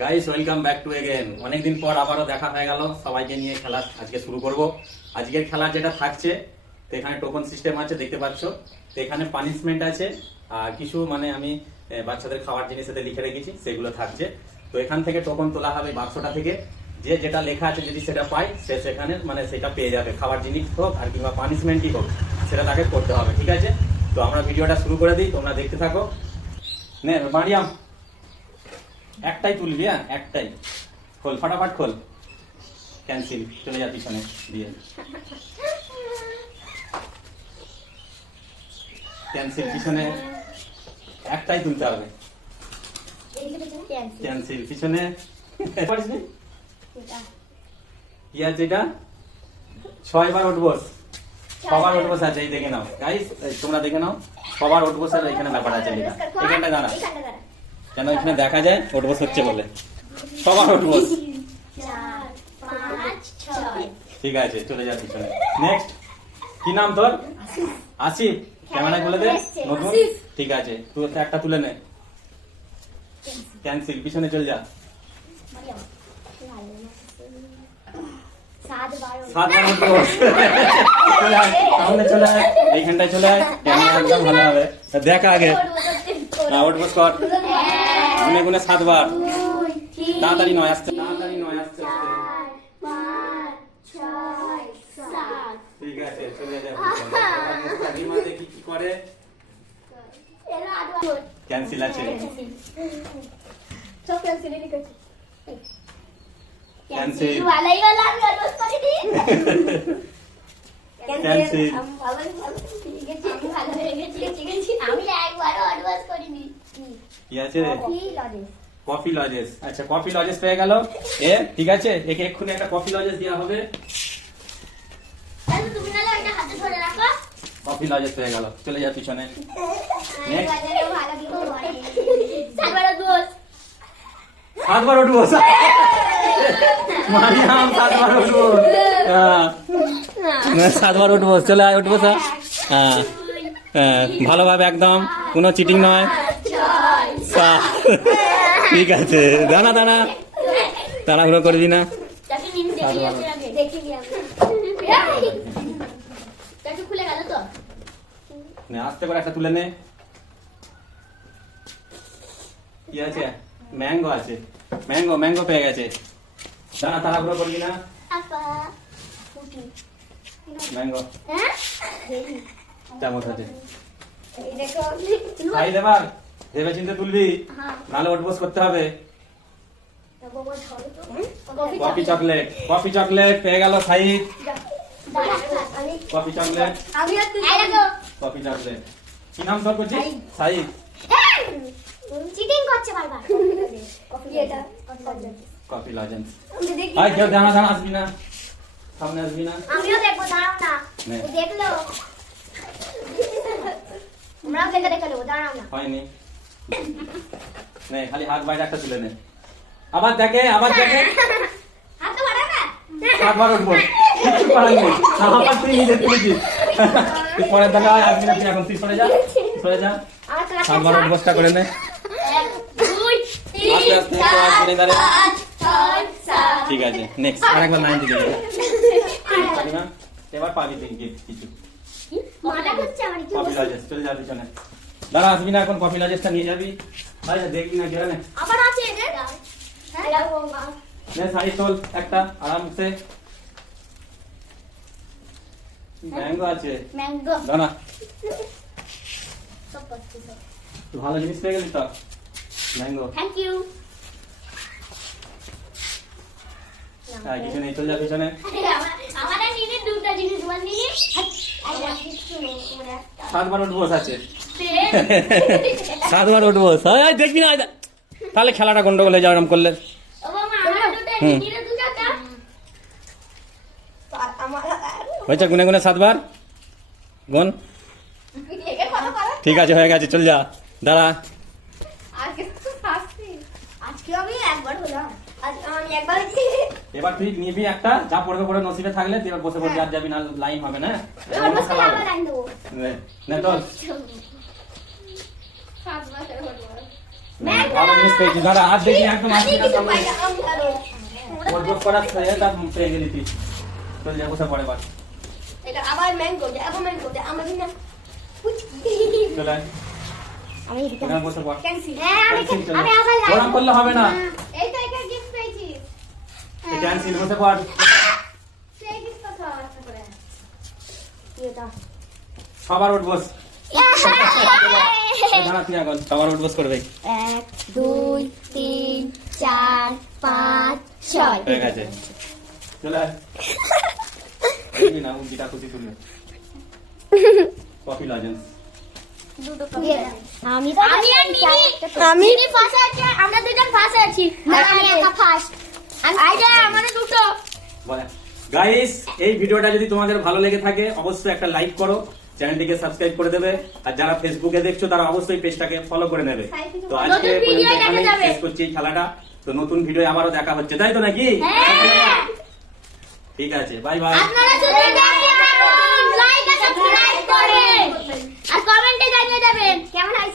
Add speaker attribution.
Speaker 1: Guys welcome back to again অনেকদিন পর আবারও দেখা হয়ে গেল। সবাইকে নিয়ে খেলা আজকে শুরু করব। আজকের খেলা যেটা থাকছে, তো এখানে টোকন সিস্টেম আছে, দেখতে পাচ্ছ। তো এখানে পানিশমেন্ট আছে। আর কিছু মানে আমি বাচ্চাদের খাওয়ার জিনিস এতে লিখে রেখেছি, সেগুলো থাকছে। তো এখান থেকে টোকন তোলা হবে বাক্সটা থেকে। যে যেটা লেখা আছে, যদি সেটা পাই, সে সেখানে মানে সেটা পেয়ে যাবে। খাবার জিনিস হোক আর কিংবা পানিশমেন্টই হোক, সেটা তাকে করতে হবে, ঠিক আছে? তো আমরা ভিডিওটা শুরু করে দিই, তোমরা দেখতে থাকো। নে, মারিয়াম। একটাই তুলবি হ্যাঁ? একটাই। খোল, ফাটাফাট খোল। ক্যান্সেল চলে যা পিছনে, দিয়ে। ক্যান্সেল পিছনে। একটাই তুলতে হবে। ক্যান্সেল পিছনে। নি? কি ছয় বার উঠবোস সবার উঠবোস আছে, এই দেখে নাও। গাইস তোমরা দেখে নাও। সবার উঠবোসের এখানে ব্যাপার আছে এখানটা দাঁড়া। কেন এখানে দেখা যায়? উঠবোস হচ্ছে বলে। সবার উঠবোস ঠিক আছে চলে যা পিছনে নেক্সট কি নাম তোর? আসিফ। ক্যামেরায় বলে দে নতুন। ঠিক আছে তুই একটা তুলে নে। ক্যান্সেল পিছনে চলে যা। চলে চলে চলে ক্যামেরা দেখা আগে। না উঠবোস কর। গুনে গুনে সাতবার। তাড়াতাড়ি নয় আসতে তাড়াতাড়ি নয় আসতে ঠিক আছে চলে যা পিছনে। দেখি কি করে। ক্যান্সেল আছে.
Speaker 2: আমি অ্যাডভান্স করিনি
Speaker 1: কি আছে? কফি লজেস আচ্ছা কফি লজেস পেয়ে গেল। এ ঠিক আছে? একে এক্ষুনি একটা কফি লজেস দেওয়া হবে। কফি লজেস পেয়ে গেল। চলে যা পিছনে। সাতবার উঠবো মারিয়াম সাতবার উঠবো। হ্যাঁ। সাতবার উঠবো চলে আয় উঠবো স্যার হ্যাঁ। হ্যাঁ ভালোভাবে একদম কোনো চিটিং নয়। সা- ঠিক আছে। দাঁড়া দাঁড়া। তাড়াহুড়ো করবি না।
Speaker 2: আছে
Speaker 1: আস্তে করে একটা তুলে নে। কি আছে? ম্যাঙ্গো আছে। ম্যাঙ্গো ম্যাঙ্গো পেয়ে গেছে। দাঁড়া তাড়াহুড়ো করবি না। ম্যাঙ্গো।
Speaker 2: হ্যাঁ?
Speaker 1: চামচ আছে।
Speaker 2: দেখো।
Speaker 1: খাই দেবার ভেবে চিন্তে তুলবি?
Speaker 2: হ্যাঁ।
Speaker 1: নাহলে উঠবোস করতে হবে। কফি চকলেট কফি চকলেট পেয়ে গেল
Speaker 2: আমি
Speaker 1: কফি চকলেট কফি চকলেট কি নাম তোর করছিস? সাইদ।
Speaker 2: চিটিং করছে বারবার। কফি এটা
Speaker 1: কফি লজেন্স
Speaker 2: আমি
Speaker 1: কেউ দাঁড়া দাঁড়া আসবি না? সামনে আসবি না?
Speaker 2: আমিও দেখব দাঁড়াও না। দেখল। আমরাও দেখে দেখে নেব দাঁড়াও না।
Speaker 1: হয়নি। নে খালি হাত বাইরে একটা তুলে নে। আবার দেখে আবার দেখে।
Speaker 2: হাত তো বাড়া না
Speaker 1: সাতবার উঠবো কিচ্ছু করার নেই। আবার তুই নিজে তুলেছিস তুই পরের দেখা আসবি না তুই এখন তুই সরে যা সরে যা।
Speaker 2: আমার তো
Speaker 1: সাতবার করে নে। আস্তে আস্তে দাঁড়া। ঠিক আছে নেক্সট আরেকবার নাইন দিকে এবার পাবি তুই কিছু।
Speaker 2: মাথা ঘুরছে আমার কি
Speaker 1: চলে যা পিছনে। দাঁড়া আসবি না এখন কফি লজেসটা নিয়ে যাবি। ভাই দেখবি না কেন
Speaker 2: আবার আছে এদের? হ্যাঁ?
Speaker 1: শাড়ি তোল একটা আরামসে। ম্যাঙ্গো আছে।
Speaker 2: ম্যাঙ্গো।
Speaker 1: দাঁড়া।
Speaker 2: সব পাচ্ছি সব।
Speaker 1: ভালো জিনিস পেয়ে গেলি তো? ম্যাঙ্গো।
Speaker 2: থ্যাংক ইউ
Speaker 1: হ্যাঁ কিছু নেই চলে যা পিছনে।
Speaker 2: আমাদের নিনে দুটো জিনিস বল নিনি কিছু নেই একটা
Speaker 1: সাতবার উঠবোস আছে। সাতবার উঠবোস এই দেখবি না তাহলে খেলাটা গন্ডগোল হয়ে যাবে এরকম করলে। হয়েছে গুনে গুনে সাতবার? গুন ঠিক আছে হয়ে গেছে চল যা। দাঁড়া।
Speaker 2: আজকে তো শাস্তি আজকে আমি একবার হলাম। আজ আমি একবার
Speaker 1: এবার তুই নিবি একটা যা পড়বে পড়ে নসিবে থাকলে তুই এবার বসে পড়বি আর যাবি না লাইন হবে না। নে, নে হবে না ক্যান্সিল
Speaker 2: আচ্ছা করে এটা
Speaker 1: সবার উঠ দাঁড়া তুই এখন সবার উঠ করে দেখ।
Speaker 2: এক দুই তিন চার পাঁচ ছয়।
Speaker 1: হয়ে গেছে। চলে এই না উঠিটা খুশি তুলে কফি লাজেন্স।
Speaker 2: আমি আমি আর আমি? ফার্স্ট আছে আমরা দুজন ফার্স্ট আছি। আমি একা ফার্স্ট। আই আমাদের দুটো।
Speaker 1: গাইস এই ভিডিওটা যদি তোমাদের ভালো লেগে থাকে অবশ্যই একটা লাইক করো। চ্যানেলটিকে সাবস্ক্রাইব করে দেবে। আর যারা ফেসবুকে দেখছ তারা অবশ্যই পেজটাকে ফলো করে নেবে। তো আজকে পর্যন্ত
Speaker 2: দেখা
Speaker 1: শেষ করছি এই খেলাটা। তো নতুন ভিডিও আবারও দেখা হচ্ছে। তাই তো নাকি?
Speaker 2: হ্যাঁ।
Speaker 1: ঠিক আছে বাই বাই
Speaker 2: আর কমেন্টে জানিয়ে দেবেন কেমন হয়েছে?